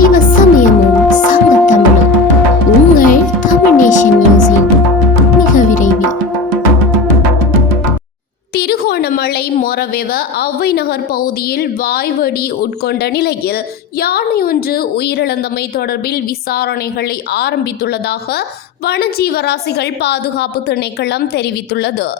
சைவ சமயமும் சங்க தமிழும் உங்கள் தமிழ் நேஷன் நியூஸின் மிக விரைவில். திருகோணமலை மொரவெவ அவ்வை நகர் பகுதியில் வாய்வடி உட்கொண்ட நிலையில் யானை ஒன்று உயிரிழந்தமை தொடர்பில் விசாரணைகளை ஆரம்பித்துள்ளதாக வனஜீவராசிகள் பாதுகாப்பு திணைக்களம் தெரிவித்துள்ளது.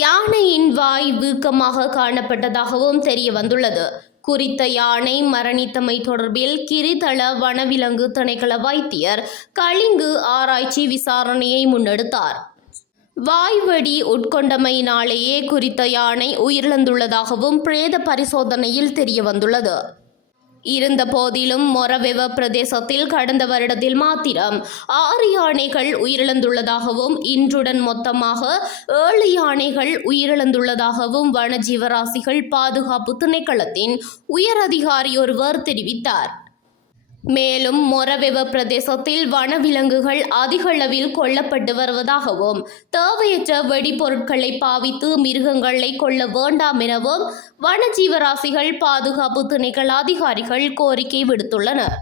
யானையின் வாய் வீக்கமாக காணப்பட்டதாகவும் தெரிய வந்துள்ளது குறித்த யானை மரணித்தமை தொடர்பில் கிரிதள வனவிலங்கு திணைக்கள வைத்தியர் கலிங்கு ஆராய்ச்சி விசாரணையை முன்னெடுத்தார். வாய்வடி உட்கொண்டமையினாலேயே குறித்த யானை உயிரிழந்துள்ளதாகவும் பிரேத பரிசோதனையில் தெரிய வந்துள்ளது இருந்த போதிலும் மொரவெவ பிரதேசத்தில் கடந்த வருடத்தில் மாத்திரம் ஆறு யானைகள் உயிரிழந்துள்ளதாகவும் இன்றுடன் மொத்தமாக ஏழு யானைகள் உயிரிழந்துள்ளதாகவும் வனஜீவராசிகள் பாதுகாப்பு திணைக்களத்தின் உயர் அதிகாரி ஒருவர் தெரிவித்தார். மேலும் மொரவெவ பிரதேசத்தில் வனவிலங்குகள் அதிக அளவில் கொல்லப்பட்டு வருவதாகவும் தேவையற்ற வெடிபொருட்களை பாவித்து மிருகங்களை கொல்ல வேண்டாம் எனவும் வனஜீவராசிகள் பாதுகாப்பு திணைக்கள அதிகாரிகள் கோரிக்கை விடுத்துள்ளனர்.